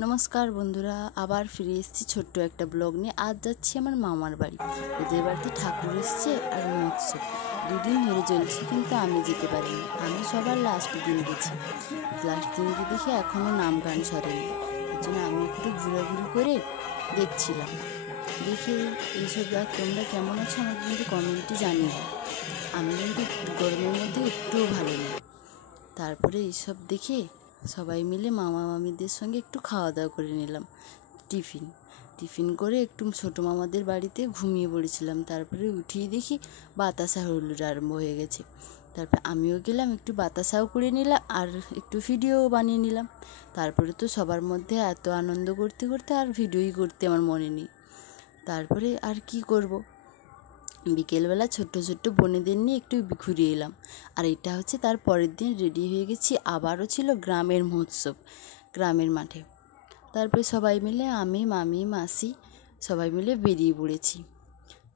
नमस्कार बंधुरा आबार फिरे एसेছি ছোট্ট একটা ব্লগ নিয়ে। আজ যাচ্ছি আমার মামার বাড়ি। ওদের বাড়িতে ঠাকুর এসেছে আর মহোৎসব দুদিন ধরে চলছে, কিন্তু আমি যেতে পারিনি। আমি সবার লাস্ট দিন গেছি। লাস্ট দিনকে দেখে এখনও নাম গান সরেনি, এর জন্য আমি একটু ঘোরাঘুরি করে দেখছিলাম। দেখে এইসব দেখ তোমরা কেমন আছো আমাকে কিন্তু কমেন্টে জানিও। আমি কিন্তু গরমের মধ্যে একটুও ভালো নেই। তারপরে এইসব দেখে সবাই মিলে মামা মামিদের সঙ্গে একটু খাওয়া দাওয়া করে নিলাম। টিফিন করে একটু ছোটো মামাদের বাড়িতে ঘুমিয়ে পড়েছিলাম। তারপরে উঠিয়ে দেখি বাতাসা হুল্লোড় আরম্ভ হয়ে গেছে। তারপর আমিও গেলাম, একটু বাতাসাও করে নিলাম আর একটু ভিডিওও বানিয়ে নিলাম। তারপরে তো সবার মধ্যে এত আনন্দ করতে করতে আর ভিডিওই করতে আমার মনে নেই। তারপরে আর কি করব, বিকেলবেলা ছোট্ট ছোট্ট বোনেদের নিয়ে একটু ঘুরে এলাম। আর এটা হচ্ছে তার পরের দিন রেডি হয়ে গেছি, আবারও ছিল গ্রামের মহোৎসব গ্রামের মাঠে। তারপরে সবাই মিলে আমি মামি মাসি সবাই মিলে বেরিয়ে পড়েছি।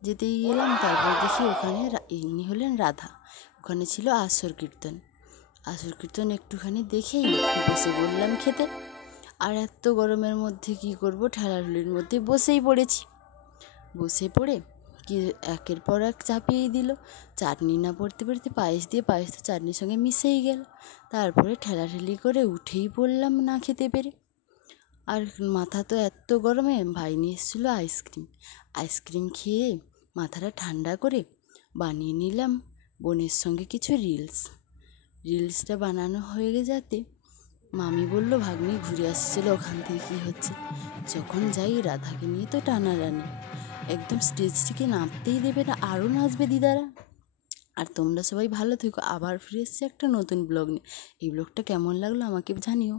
যেতেই গেলাম, তারপরে দেখি ওখানে ইনি হলেন রাধা। ওখানে ছিল আসর কীর্তন একটুখানি দেখেই বসে বললাম খেতে। আর এত গরমের মধ্যে কি করব, ঠেলাঠুলির মধ্যে বসে পড়ে কি একের পর এক চাপিয়েই দিল। চাটনি না পড়তে পায়েস তো চাটনির সঙ্গে মিশেই গেল। তারপরে ঠেলাঠেলি করে উঠেই পড়লাম না খেতে পেরে। আর মাথা তো এত গরমে ভাই নিয়ে এসেছিলো আইসক্রিম খেয়ে মাথাটা ঠান্ডা করে বানিয়ে নিলাম বোনের সঙ্গে কিছু রিলসটা বানানো হয়ে যাতে মামি বলল ভাগ্নি ঘুরে আসছিল ওখান থেকে কী হচ্ছে। যখন যাই রাধাকে নিয়ে তো টানাটানি, একদম স্টেজ থেকে নামতেই দেবে না, আরও নাচবে দিদারা। আর তোমরা সবাই ভালো থেকো। আবার ফিরে এসেছি একটা নতুন ব্লগ নিয়ে। এই ব্লগটা কেমন লাগলো আমাকে জানিও।